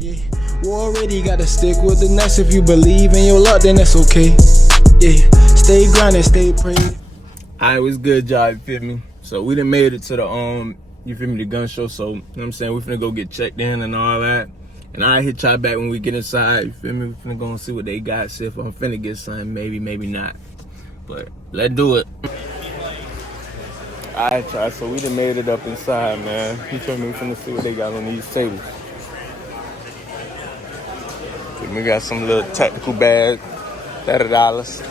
Yeah, we already gotta stick with the next. If you believe in your luck, then that's okay. Yeah, stay grinding, stay praying. Alright, what's good, y'all? You feel me? So we done made it to the you feel me, the gun show. So you know what I'm saying, we finna go get checked in and all that. And I hit y'all back when we get inside. You feel me? We finna go and see what they got. See if I'm finna get something, maybe not. But let's do it. Alright, y'all. So we done made it up inside, man. You feel me? We finna see what they got on these tables. We got some little tactical bag, $30.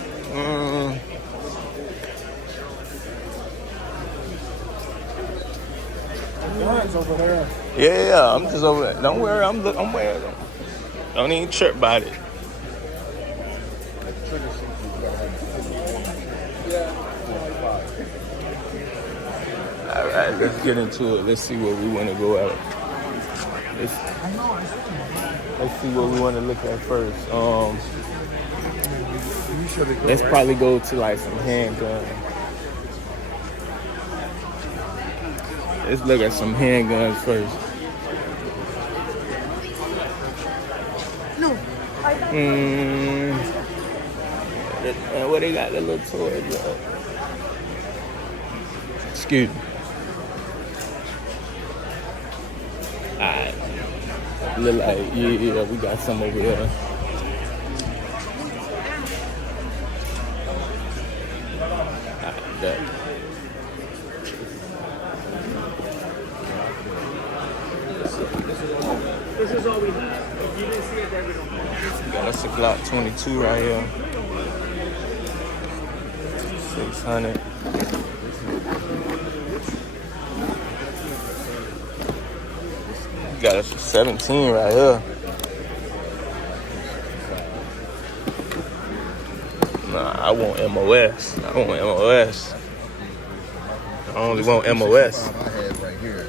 Over there. Yeah, I'm just over there. Don't worry, I'm wearing them. Don't even trip about it. All right, let's get into it. Let's see where we want to go at. Let's see what we want to look at first. Let's probably go to like some handguns. Let's look at some handguns first. Where they got the little toys up? Excuse me. Alright. Look like, yeah, we got some over here. Alright, that. This is all we have. If you didn't see it, then we don't have. Got us a Glock 22 right here. 600. Got us a 17 right here. Nah, I want MOS. I want MOS. I only want MOS. I have right here.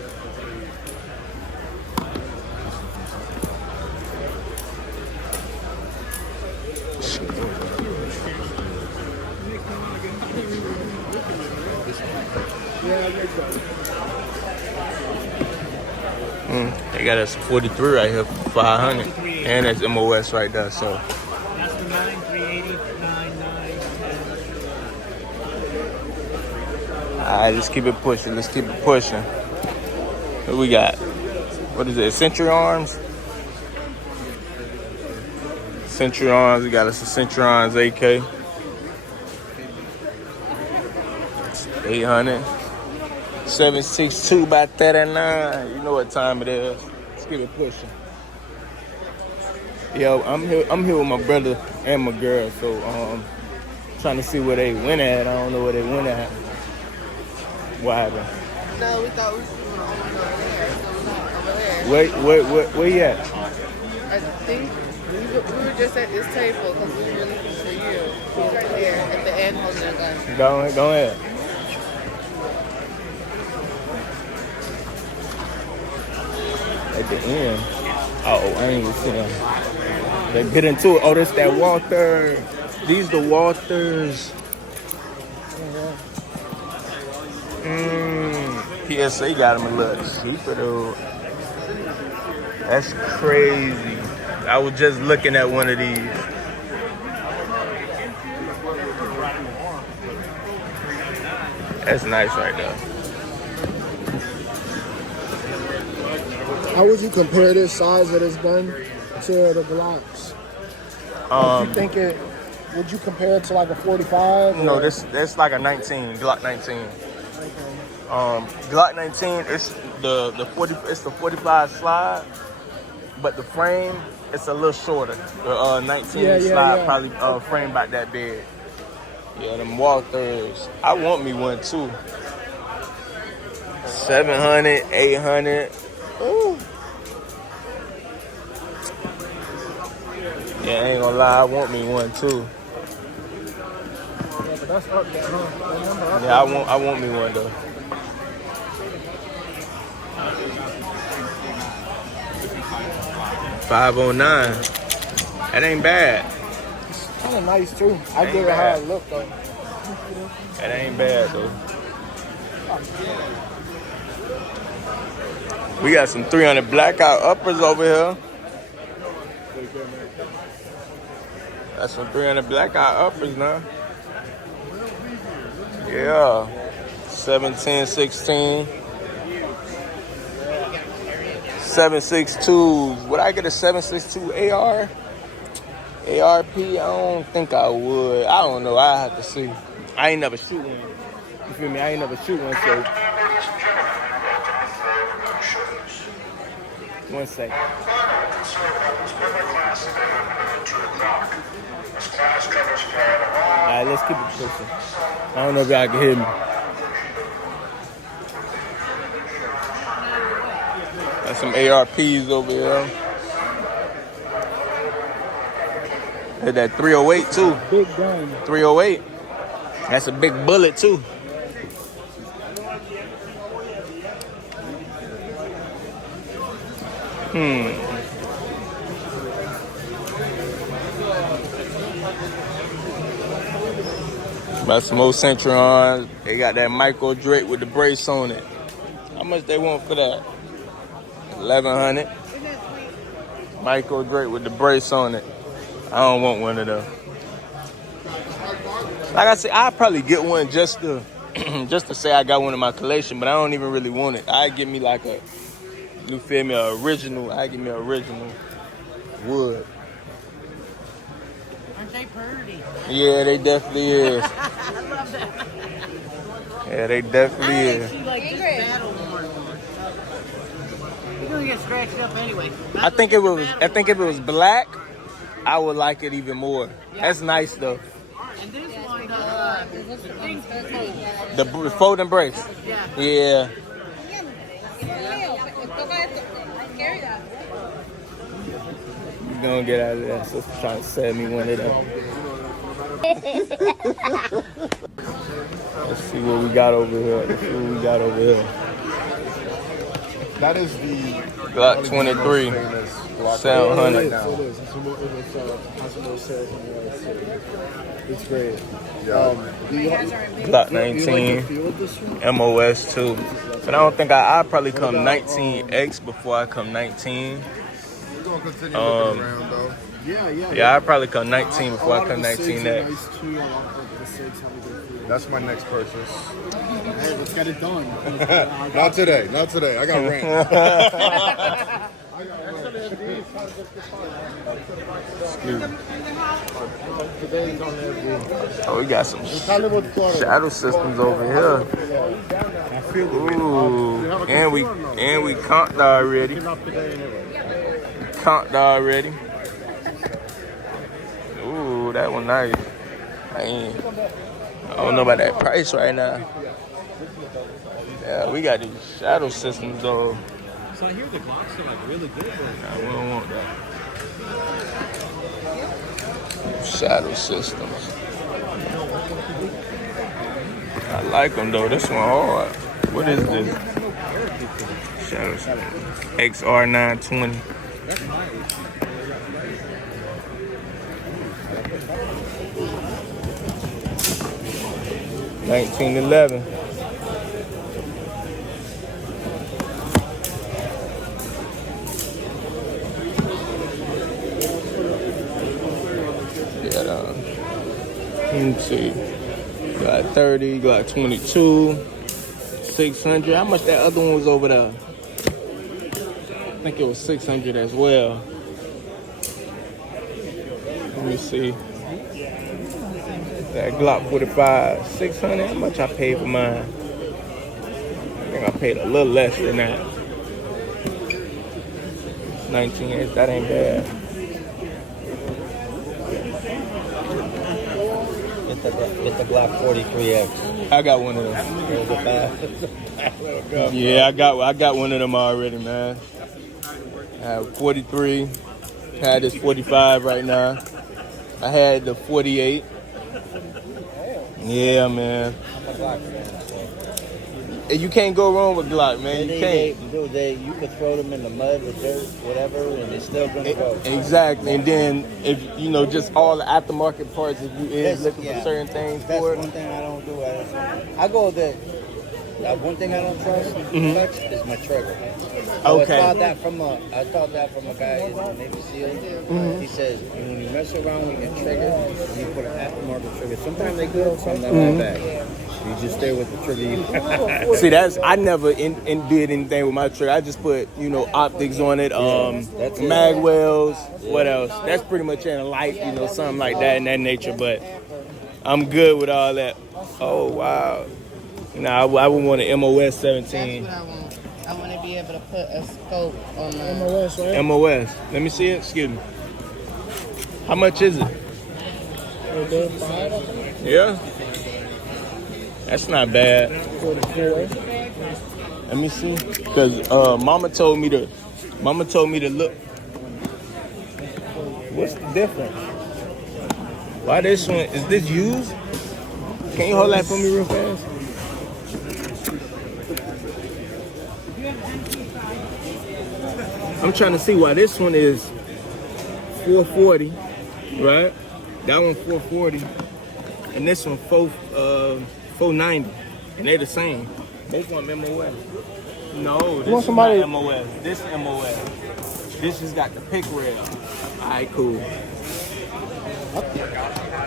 They got us 43 right here for 500, and that's MOS right there. So That's the 9, 380, 9, 9, 10. all right, let's keep it pushing. Let's keep it pushing. What we got? What is it? Century Arms. Century Arms. We got us a Century Arms AK. 800. 762 by 39. You know what time it is. Let's keep it pushing. Yo, I'm here with my brother and my girl, so trying to see where they went at. I don't know where they went at. What happened? No, we thought we were over there. Where you at? I think we were just at this table because we were looking for you. He was right there at the end holding a gun. Go ahead. At the end. Oh, I ain't even see them. They get into it. Oh, this that Walther. These the Walters. PSA got them a little cheaper though. That's crazy. I was just looking at one of these. That's nice right there. How would you compare this size of this gun to the Glocks? Would you compare it to like a 45? No, that's like a 19, Glock 19. Okay. Glock 19, it's the 45 slide, but the frame it's a little shorter. The 19 slide probably frame about that big. Yeah, them Walthers. I want me one too. 700, 800. Ooh. Yeah, I ain't gonna lie, I want me one too. Yeah, but that's up there, huh? Yeah, I want me one though. $509. That ain't bad. It's kind of nice too. I give it how it look though. That ain't bad though. We got some 300 blackout uppers over here. That's some 300 black eye uppers now. Yeah. 710, 16. 7.62. Would I get a 7.62 AR? ARP? I don't think I would. I don't know. I have to see. I ain't never shoot one. You feel me? I ain't never shoot one, so. One second. Alright, let's keep it pushing. I don't know if y'all can hear me. Got some ARPs over here. Hit that 308 too. Big gun. 308. That's a big bullet too. Got some old Centrons. They got that micro Drake with the brace on it. How much they want for that? 1,100. Micro Drake with the brace on it. I don't want one of them. Like I said, I'd probably get one just to just to say I got one in my collection, but I don't even really want it. I'd give me like a, you feel me, an original. I'd give me an original wood. Aren't they pretty? Yeah, they definitely is. I love that. Yeah, they definitely I is. actually like this battle worn one. You're gonna get scratched up anyway. I think if it was black, I would like it even more. Yeah. That's nice though. And this one, the pink fold. The folding brace. Yeah. Yeah. You gonna get out of that. So trying to sell me one of them. Let's see what we got over here. That is the Glock 23. famous Glock 700. right now. It is. It's great. Yeah. Glock 19. MOS too. But I don't think I probably come 19X before I come 19. We're gonna continue looking around though. Yeah, I probably come 19 before I come 19X. That's my next purchase. Hey, let's get it done. Not today. I got rent. Oh, we got some shadow systems over here. Ooh, and we comped already. Ooh, that one nice. I don't know about that price right now. Yeah, we got these shadow systems though. So I hear the Glocks are like really good. Nah, we don't want that. Shadow systems. I like them though. This one hard. What is this? Shadow systems. XR 920. 1911. Let me see. Got 30, got 22, 600. How much that other one was over there? I think it was 600 as well. Let me see. That Glock 45, 600. How much I paid for mine? I think I paid a little less than that. 19, that ain't bad. Get the Glock 43X. I got one of them. Yeah, I got one of them already, man. I have 43. I had this 45 right now. I had the 48. Yeah, man. You can't go wrong with Glock, man. You can't. You could throw them in the mud, the dirt, whatever, and they're still gonna go. Exactly. And then if just all the aftermarket parts, if you is looking for certain things That's for it. one thing I don't do. I go One thing I don't trust much is my trigger. Okay. I taught that from a guy in the Navy SEAL. He says when you mess around with your trigger, you put an aftermarket trigger. Sometimes they good, sometimes they bad. You just stay with the trigger. See, I never did anything with my trigger. I just put, optics on it, that's it. mag wells, what else? That's pretty much in a light, something like that in that nature. But I'm good with all that. Oh, wow. I would want an MOS 17. That's what I want. I want to be able to put a scope on my MOS, right? MOS. Let me see it. Excuse me. How much is it? Yeah. That's not bad. Let me see. Cause Mama told me to look. What's the difference? Why this one? Is this used? Can you hold that for me real fast? I'm trying to see why this one is 440, right? That one 440, and this one 490, and they're the same. Both of them MOS. No, this is not MOS. This MOS. This has got the pick rail. All right, cool.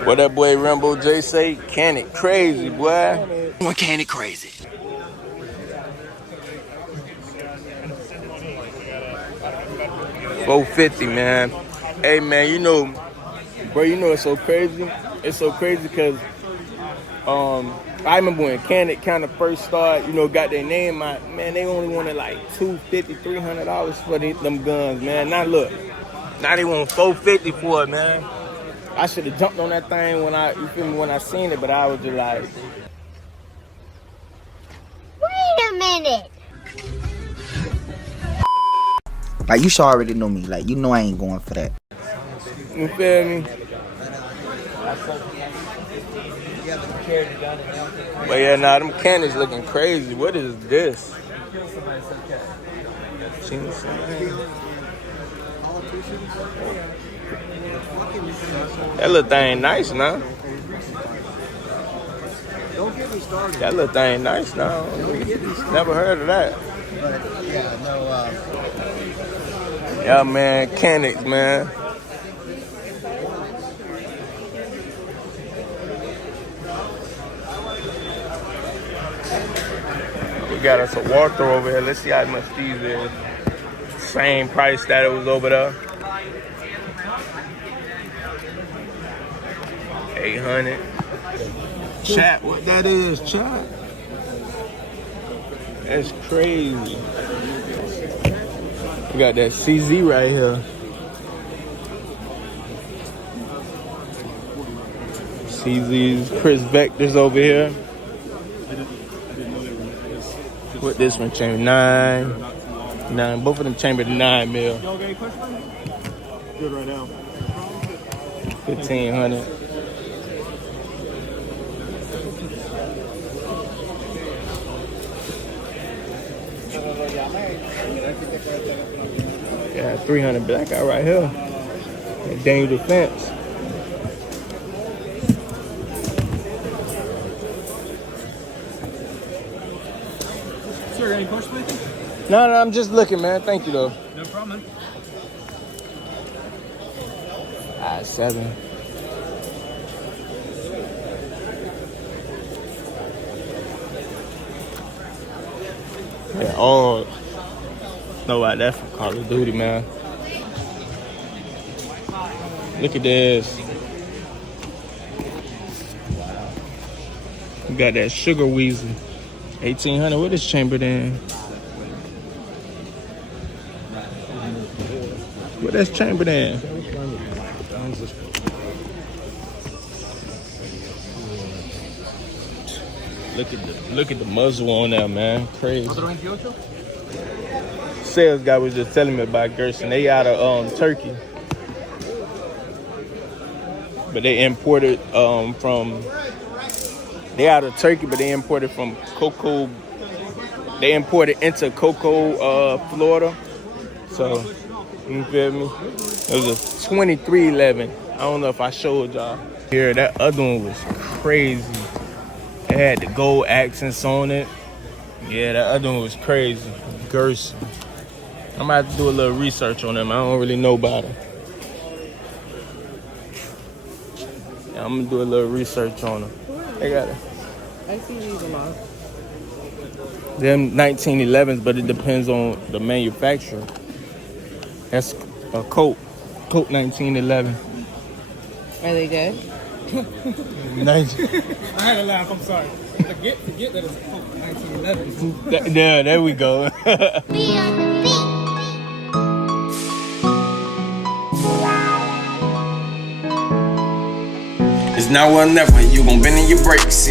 What that boy Rambo J say? Can it crazy, boy? One can it crazy. $450, man. Hey, man, bro, it's so crazy. It's so crazy because I remember when Can kind of first started, got their name out, man, they only wanted like $250, $300 for them guns, man. Now look, now they want $450 for it, man. I should have jumped on that thing when I seen it, but I was just like, Wait a minute. Like, you should already know me. Like, I ain't going for that. you feel me? But yeah, them cannons looking crazy. What is this? That little thing nice now. That little thing nice now. Never heard of that. Yeah, man, cannons, man. We got us a walkthrough over here. Let's see how much these is. Same price that it was over there. 800. Chat, what that is, chat? That's crazy. We got that CZ right here. CZ's Chris Vector's over here. What this one chamber? 9. Both of them chambered 9 mil. Y'all got any questions? Good right now. 1500. Yeah, 300 black out right here. That Daniel Defense. Sir, any questions, please? No, I'm just looking, man. Thank you, though. No problem. 7. Yeah, oh. No, why that's from Call of Duty, man. Look at this. We got that Sugar Weasel. 1800. What is chambered in? What that's chambered in? Look at the muzzle on there, man. Crazy. Sales guy was just telling me about Gerson. They out of Turkey, but they imported from. They out of Turkey, but they imported from Cocoa. They imported into Cocoa, Florida. So you feel me? It was a 2311. I don't know if I showed y'all. Here, that other one was crazy. It had the gold accents on it. Yeah, that other one was crazy. Gerson. I'm gonna have to do a little research on them. I don't really know about them. Yeah, I'm gonna do a little research on them. They got it. I see these a lot. Them 1911s, but it depends on the manufacturer. That's a Colt 1911. Are they good? 19. I had to laugh. I'm sorry. Forget that it's 1911. Yeah, there we go. Be on the beat. It's now or never. You gon' bend in your brakes.